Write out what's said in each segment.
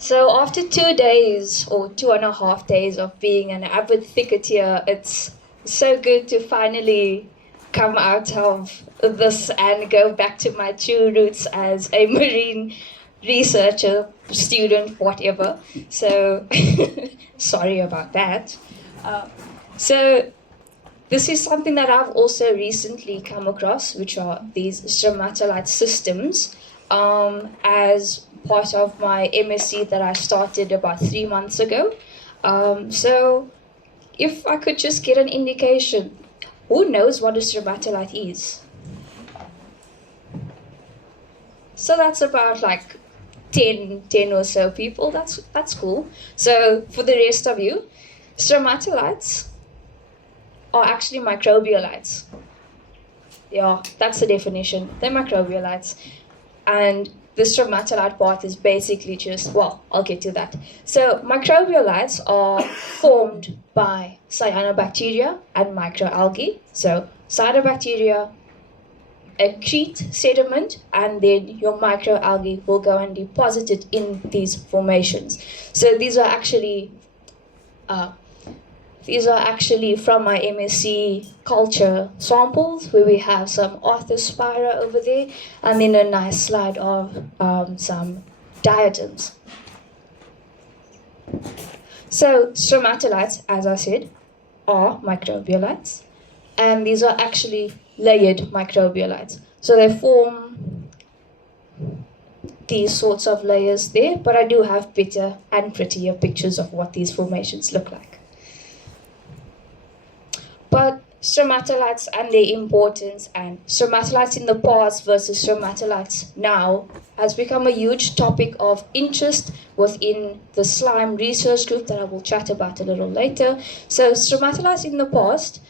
So after 2 days or 2.5 days of being an avid thicketeer, it's so good to finally come out of this and go back to my true roots as a marine researcher, student, whatever. So sorry about that. Uh, so this is something that I've also recently come across, which are these stromatolite systems, as part of my MSc that I started about 3 months ago. So, if I could just get an indication, who knows what a stromatolite is? So that's about like 10 or so people. That's cool. So for the rest of you, stromatolites are actually microbialites. Yeah, that's the definition. They're microbialites. And the stromatolite part is basically just, well, I'll get to that. So microbialites are formed by cyanobacteria and microalgae. So cyanobacteria accrete sediment, and then your microalgae will go and deposit it in these formations. So uh, these are actually from my MSc culture samples, where we have some arthrospira over there, and then a nice slide of some diatoms. So stromatolites, as I said, are microbialites, and these are actually layered microbialites. So they form these sorts of layers there, but I do have better and prettier pictures of what these formations look like. But stromatolites and their importance, and stromatolites in the past versus stromatolites now, has become a huge topic of interest within the slime research group that I will chat about a little later. So stromatolites in the past,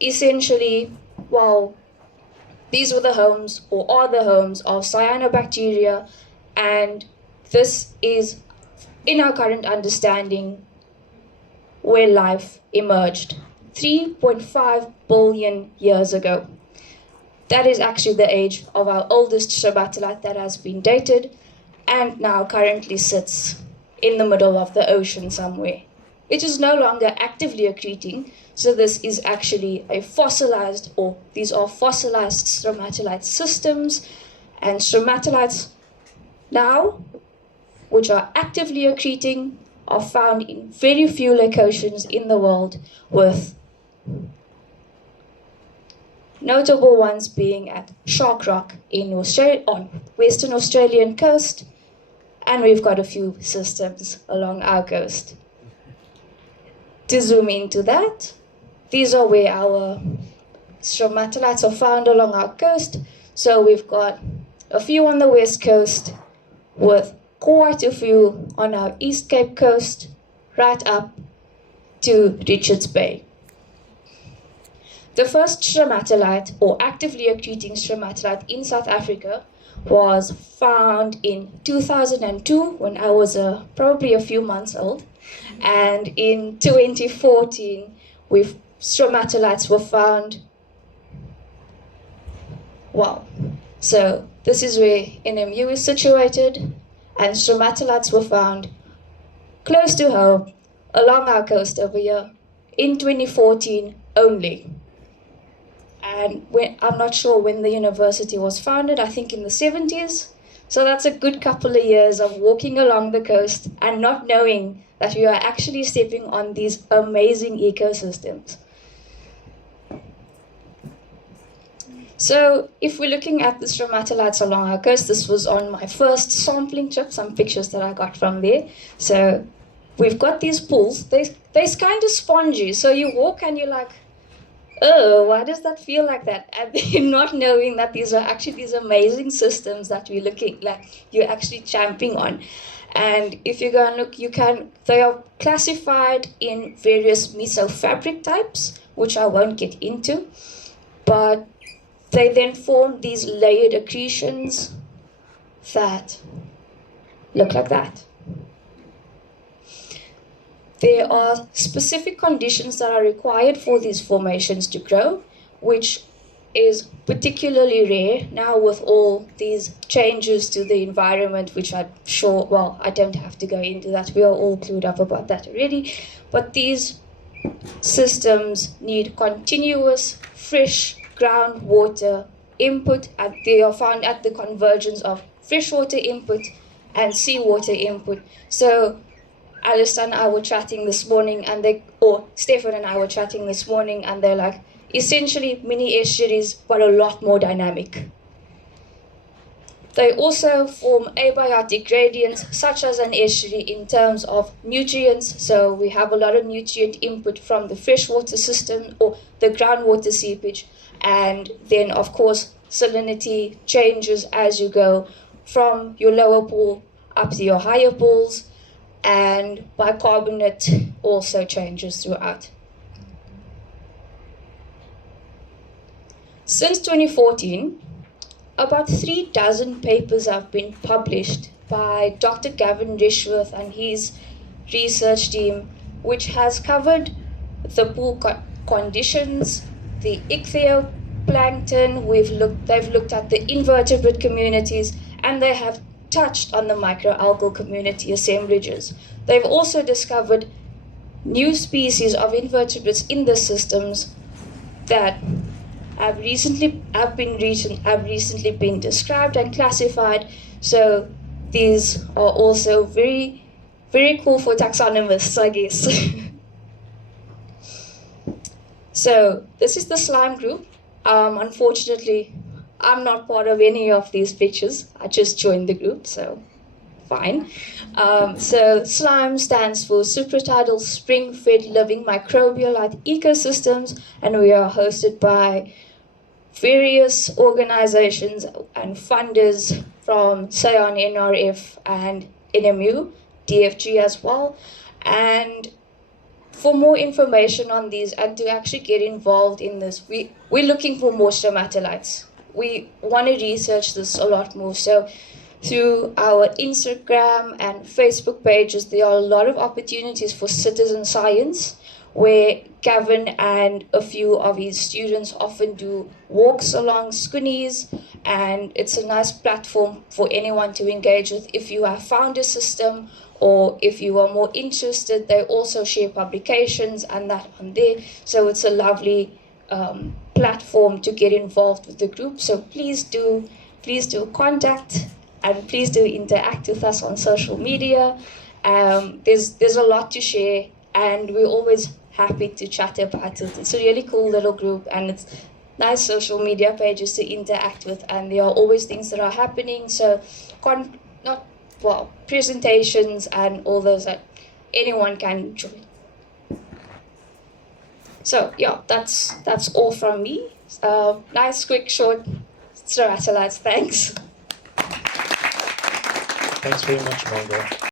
essentially, well, these were the homes, or are the homes, of cyanobacteria, and this is, in our current understanding, where life emerged 3.5 billion years ago. That is actually the age of our oldest stromatolite that has been dated, and now currently sits in the middle of the ocean somewhere. It is no longer actively accreting, so this is actually a fossilized, or these are fossilized stromatolite systems, and stromatolites now, which are actively accreting, are found in very few locations in the world, with notable ones being at Shark Rock in Australia, on Western Australian coast, and we've got a few systems along our coast. To zoom into that, these are where our stromatolites are found along our coast. So we've got a few on the west coast, with quite a few on our East Cape coast, right up to Richards Bay. The first stromatolite, or actively accreting stromatolite, in South Africa was found in 2002, when I was probably a few months old. And in 2014, stromatolites were found. Wow. So this is where NMU is situated, and stromatolites were found close to home, along our coast over here, in 2014 only. And I'm not sure when the university was founded, I think in the 70s. So that's a good couple of years of walking along the coast and not knowing that we are actually stepping on these amazing ecosystems. So if we're looking at the stromatolites along our coast, this was on my first sampling trip, some pictures that I got from there. So we've got these pools. They're kind of spongy. So you walk and you're like, oh, why does that feel like that? And you're not knowing that these are actually these amazing systems that we're looking, like you're actually champing on. And if you go and look, they are classified in various mesofabric types, which I won't get into. But they then form these layered accretions that look like that. There are specific conditions that are required for these formations to grow, which is particularly rare now with all these changes to the environment, which I'm sure, well, I don't have to go into that. We are all clued up about that already. But these systems need continuous, fresh groundwater input, and they are found at the convergence of freshwater input and seawater input. So Alistair and I were chatting this morning, or Stefan and I were chatting this morning, and they're like, essentially mini estuaries, but a lot more dynamic. They also form abiotic gradients, such as an estuary in terms of nutrients. So we have a lot of nutrient input from the freshwater system or the groundwater seepage. And then, of course, salinity changes as you go from your lower pool up to your higher pools. And bicarbonate also changes throughout. Since 2014, about 3,000 papers have been published by Dr. Gavin Rishworth and his research team, which has covered the pool conditions, the ichthyoplankton. They've looked at the invertebrate communities, and they have touched on the microalgal community assemblages. They've also discovered new species of invertebrates in the systems that have recently been described and classified. So these are also very, very cool for taxonomists, I guess. So this is the slime group. Unfortunately, I'm not part of any of these pictures. I just joined the group, so fine. So SLIME stands for Supratidal Spring-Fed Living Microbial Ecosystems, and we are hosted by various organizations and funders from SAON, NRF, and NMU, DFG as well. And for more information on these and to actually get involved in this, we're looking for more stromatolites. We want to research this a lot more. So through our Instagram and Facebook pages, there are a lot of opportunities for citizen science, where Gavin and a few of his students often do walks along Skunies, and it's a nice platform for anyone to engage with. If you have found a system or if you are more interested, they also share publications and that on there. So it's a lovely platform to get involved with the group. So please do contact and please do interact with us on social media. There's a lot to share, and we're always happy to chat about it. It's a really cool little group, and it's nice social media pages to interact with, and there are always things that are happening. So presentations and all those that anyone can join. So yeah, that's all from me. Nice, quick, short stromatolites. Thanks. Thanks very much, Margeaux.